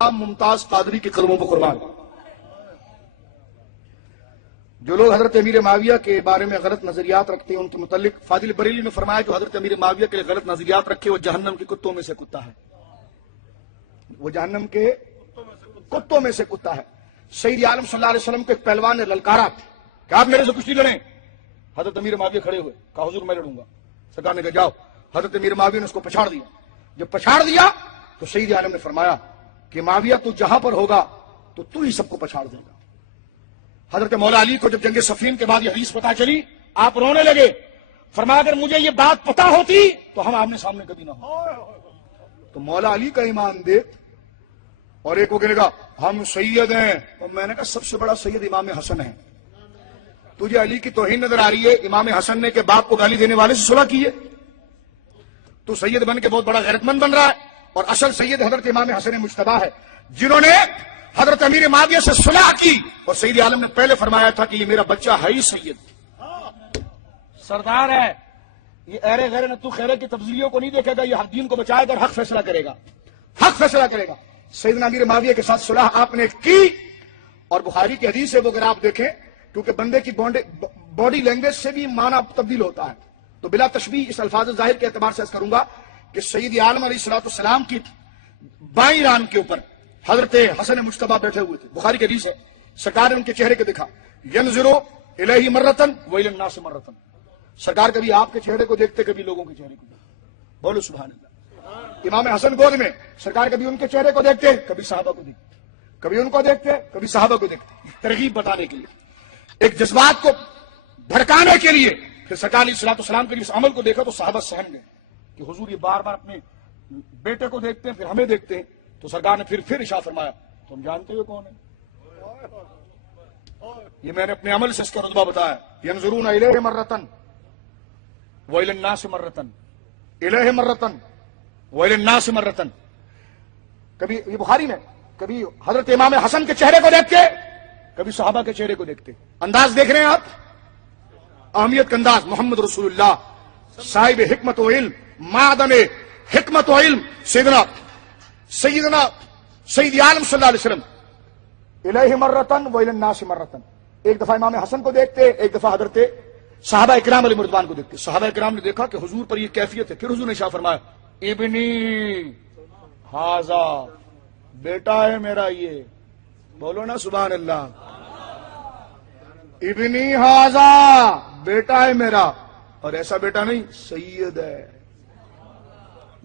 ممتاز قادری کے قدموں پر قربان۔ جو لوگ حضرت امیر معاویہ کے بارے میں غلط نظریات رکھتے ہیں ان کے متعلق فاضل بریلی نے فرمایا کہ حضرت امیر معاویہ کے غلط نظریات رکھے وہ جہنم کے کتوں میں سے کتا ہے، وہ جہنم کے کتوں میں سے کتا ہے۔ سید عالم صلی اللہ علیہ وسلم کے ایک پہلوان نے للکارا کہ آپ میرے سے کچھ نہیں لڑیں۔ حضرت امیر معاویہ کھڑے ہوئے، کہا حضور میں لڑوں گا۔ سرکار نے کہا جاؤ۔ حضرت امیر معاویہ نے اس کو پچھاڑ دیا۔ جب پچھاڑ دیا تو سید عالم نے فرمایا کہ معاویہ تو جہاں پر ہوگا تو ہی سب کو پچھاڑ دے گا۔ حضرت مولا علی کو جب جنگ صفین کے بعد یہ حدیث پتا چلی آپ رونے لگے، فرمایا اگر مجھے یہ بات پتا ہوتی تو ہم آمنے سامنے کبھی نہ ہو۔ تو مولا علی کا ایمان دے اور ایک وہ کہنے گا ہم سید ہیں، اور میں نے کہا سب سے بڑا سید امام حسن ہے۔ تجھے علی کی توہین نظر آ رہی ہے؟ امام حسن نے کہ باپ کو گالی دینے والے سے صلح کی ہے، تو سید بن کے بہت بڑا غیرت مند بن رہا ہے، اور اصل سید حضرت امام حسن مجتبی ہے جنہوں نے حضرت امیر معاویہ سے صلح کی، اور سید عالم نے پہلے فرمایا تھا کہ یہ میرا بچہ ہے ہی سید، سردار ہے، یہ ایرے غیر نتو خیرے کی تبذیریوں کو نہیں دیکھے گا، یہ حق دین کو بچائے گا اور حق فیصلہ کرے گا، حق فیصلہ کرے گا۔ سیدنا امیر معاویہ کے ساتھ صلح آپ نے کی، اور بخاری کی حدیث ہے وہ اگر آپ دیکھیں، کیونکہ بندے کی باڈی لینگویج سے بھی معنی تبدیل ہوتا ہے، تو بلا تشبیہ اس الفاظ ظاہر کے اعتبار سے عرض کروں گا کہ سید عالم علیہ السلام کی بائیں ران کے اوپر حضرت حسن مجتبی بیٹھے ہوئے تھے۔ بخاری کی حدیث ہے، سرکار نے ان کے چہرے کو دیکھا، ینظر الیہ مرتن والی الناس مرتن، سرکار کبھی آپ کے چہرے کو دیکھتے کبھی لوگوں کے چہرے کو دیکھتے، بولو سبحان اللہ۔ امام حسن گود میں، سرکار کبھی ان کے چہرے کو دیکھتے کبھی صحابہ کو دیکھتے، کبھی ان کو دیکھتے کبھی صحابہ کو دیکھتے، ترغیب بتانے کے لیے، ایک جذبات کو بھڑکانے کے لیے۔ پھر سرکار علیہ السلام کے اس عمل کو دیکھا تو صحابہ سہم گئے کہ حضور یہ بار بار اپنے بیٹے کو دیکھتے ہیں پھر ہمیں دیکھتے ہیں، تو سرکار نے پھر ارشاد فرمایا تم جانتے ہو کون ہے؟ یہ میں نے اپنے عمل سے اس کا رتبہ بتایا، ینظرون الیہ مرتن والی الناس مرتن، الیہ مرتن والی الناس مرتن۔ کبھی یہ بخاری میں، کبھی حضرت امام حسن کے چہرے کو دیکھتے کبھی صحابہ کے چہرے کو دیکھتے۔ انداز دیکھ رہے ہیں آپ، اہمیت کا انداز، محمد رسول اللہ صاحب حکمت و علم، معدن حکمت و علم، سیدنا سید عالم صلی اللہ علیہ وسلم الیہ مرتن و الی الناس مرتن، ایک دفعہ امام حسن کو دیکھتے، ایک دفعہ حضرت صحابہ اکرام علیہ رضوان کو دیکھتے۔ صحابہ اکرام نے دیکھا کہ حضور پر یہ کیفیت ہے، پھر حضور نے ارشاد فرمایا ابنی ھذا، بیٹا ہے میرا یہ، بولو نا سبحان اللہ، ابنی ھذا، بیٹا ہے میرا، اور ایسا بیٹا نہیں، سید ہے،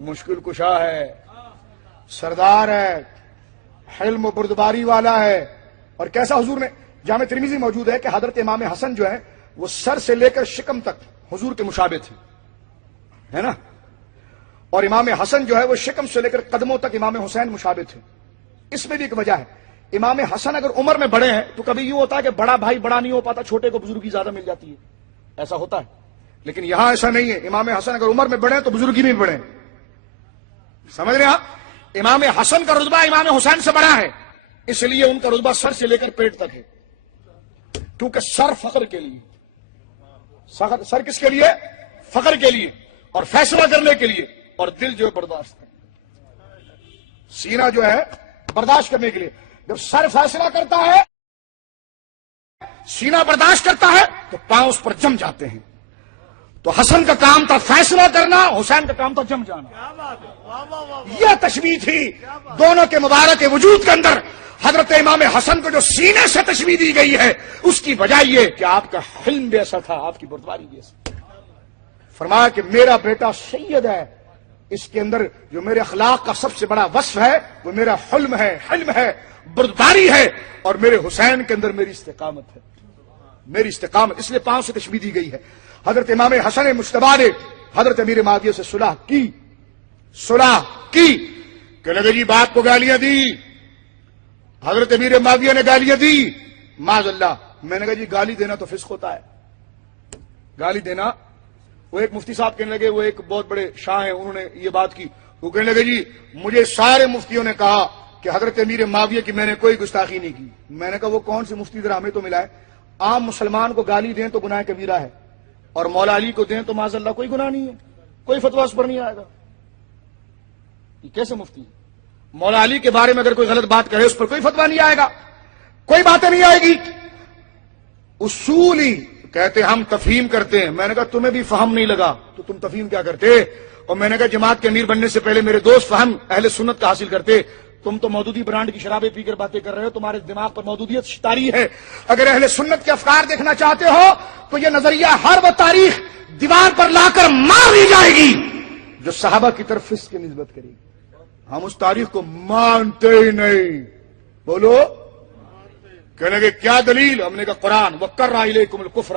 مشکل کشا ہے، سردار ہے، حلم و بردباری والا ہے۔ اور کیسا حضور نے، جامع ترمذی موجود ہے کہ حضرت امام حسن جو ہے وہ سر سے لے کر شکم تک حضور کے مشابہ تھے، ہے نا، اور امام حسن جو ہے وہ شکم سے لے کر قدموں تک امام حسین مشابہ تھے۔ اس میں بھی ایک وجہ ہے، امام حسن اگر عمر میں بڑے ہیں تو کبھی یوں ہوتا ہے کہ بڑا بھائی بڑا نہیں ہو پاتا، چھوٹے کو بزرگی زیادہ مل جاتی ہے، ایسا ہوتا ہے، لیکن یہاں ایسا نہیں ہے، امام حسن اگر عمر میں بڑے ہیں تو بزرگی میں بڑے ہیں، سمجھ رہے ہیں آپ؟ امام حسن کا رتبہ امام حسین سے بڑا ہے، اس لیے ان کا رتبہ سر سے لے کر پیٹ تک ہے، کیونکہ سر فخر کے لیے، سر کس کے لیے؟ فخر کے لیے اور فیصلہ کرنے کے لیے، اور دل جو ہے برداشت ہے، سینہ جو ہے برداشت کرنے کے لیے۔ جب سر فیصلہ کرتا ہے، سینہ برداشت کرتا ہے تو پاؤں اس پر جم جاتے ہیں۔ تو حسن کا کام تھا فیصلہ کرنا، حسین کا کام تھا جم جانا۔ یہ تشبیہ تھی دونوں کے مبارک وجود کے اندر۔ حضرت امام حسن کو جو سینے سے تشبیہ دی گئی ہے اس کی وجہ یہ کہ آپ کا حلم بھی ایسا تھا، آپ کی بردباری بھی ایسا۔ فرمایا کہ میرا بیٹا سید ہے، اس کے اندر جو میرے اخلاق کا سب سے بڑا وصف ہے وہ میرا حلم ہے، حلم ہے، بردباری ہے، اور میرے حسین کے اندر میری استقامت ہے، میری استقامت، اس لیے پاؤں سے تشبیہ دی گئی ہے۔ حضرت امام حسن مجتبی نے حضرت امیر معاویہ سے صلح کی کہ لگے جی باپ کو گالیاں دی، حضرت امیر معاویہ نے گالیاں دی، معاذ اللہ۔ میں نے کہا جی گالی دینا تو فسق ہوتا ہے، گالی دینا۔ وہ ایک مفتی صاحب کہنے لگے، وہ ایک بہت بڑے شاہ ہیں، انہوں نے یہ بات کی، وہ کہنے لگے جی مجھے سارے مفتیوں نے کہا کہ حضرت امیر معاویہ کی میں نے کوئی گستاخی نہیں کی۔ میں نے کہا وہ کون سی مفتی، ذرا ہمیں تو ملا ہے؟ عام مسلمان کو گالی دیں تو گناہ کبیرہ ہے، اور مولا علی کو دیں تو معاذ اللہ کوئی گناہ نہیں ہے، کوئی فتویٰ اس پر نہیں آئے گا۔ یہ کیسے مفتی ہے؟ مولا علی کے بارے میں اگر کوئی غلط بات کرے اس پر کوئی فتویٰ نہیں آئے گا، کوئی باتیں نہیں آئے گی. اصولی کہتے ہم تفہیم کرتے ہیں. میں نے کہا تمہیں بھی فہم نہیں لگا تو تم تفہیم کیا کرتے؟ اور میں نے کہا جماعت کے امیر بننے سے پہلے میرے دوست فہم اہل سنت کا حاصل کرتے. تم تو مودودی برانڈ کی شرابیں پی کر باتیں کر رہے ہو، تمہارے دماغ پر مودودیت طاری ہے. اگر اہل سنت کے افکار دیکھنا چاہتے ہو تو یہ نظریہ ہر وہ تاریخ دیوار پر لا کر مار دی جائے گی جو صحابہ کی طرف فسق کی نسبت کرے گی. ہم اس تاریخ کو مانتے ہی نہیں. بولو. کہنے کہ کیا دلیل؟ ہم نے کہا قرآن. وَقَرَّ إِلَيْكُمُ الْكُفْرَ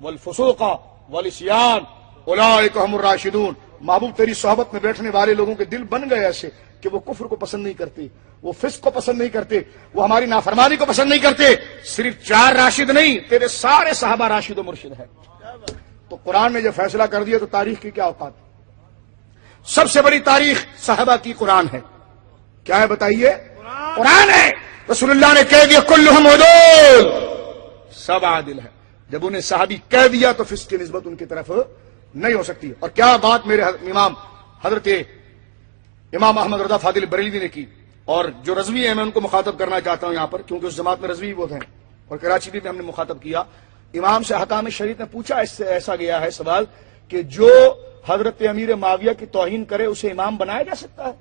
وَالْفُسُوقَ وَالْعِصْيَانَ أُولَٰئِكَ هُمُ الرَّاشِدُونَ. محبوب تیری صحبت میں بیٹھنے والے لوگوں کے دل بن گئے ایسے کہ وہ کفر کو پسند نہیں کرتے، وہ فسق کو پسند نہیں کرتے، وہ ہماری نافرمانی کو پسند نہیں کرتے. صرف 4 راشد نہیں، تیرے سارے صحابہ راشد و مرشد ہیں. تو قرآن نے جب فیصلہ کر دیا تو تاریخ کی کیا اوقات؟ سب سے بڑی تاریخ صحابہ کی قرآن ہے. کیا ہے بتائیے؟ قرآن ہے. رسول اللہ نے کہہ دیا کلہم عدول، سب عادل ہے. جب انہیں صحابی کہہ دیا تو فسق کی نسبت ان کی طرف نہیں ہو سکتی. اور کیا بات میرے امام حضرت امام احمد رضا فاضل بریلوی نے کی. اور جو رضوی ہیں میں ان کو مخاطب کرنا چاہتا ہوں یہاں پر، کیونکہ اس جماعت میں رضوی بہت ہیں اور کراچی بھی ہم نے مخاطب کیا. امام سے حکام شریعت نے پوچھا، اس سے ایسا گیا ہے سوال کہ جو حضرت امیر معاویہ کی توہین کرے اسے امام بنایا جا سکتا ہے؟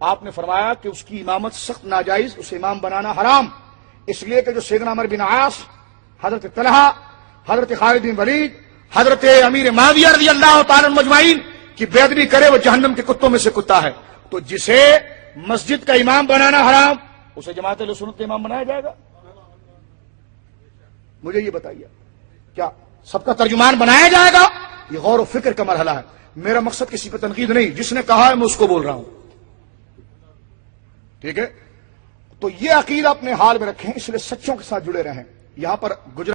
آپ نے فرمایا کہ اس کی امامت سخت ناجائز، اسے امام بنانا حرام. اس لیے کہ جو سیدنا عمر بن عاص، حضرت طلحہ، حضرت خالد بن ولید، حضرت امیر معاویہ رضی اللہ تعالی عنہ مجمعین کی بے ادبی کرے وہ جہنم کے کتوں میں سے کتا ہے. تو جسے مسجد کا امام بنانا حرام اسے جماعت اہل سنت کا امام بنایا جائے گا؟ مجھے یہ بتائیے، کیا سب کا ترجمان بنایا جائے گا؟ یہ غور و فکر کا مرحلہ ہے. میرا مقصد کسی پہ تنقید نہیں، جس نے کہا ہے میں اس کو بول رہا ہوں. ٹھیک ہے؟ تو یہ عقیدہ اپنے حال میں رکھیں، اس لیے سچوں کے ساتھ جڑے رہیں. یہاں پر گجرات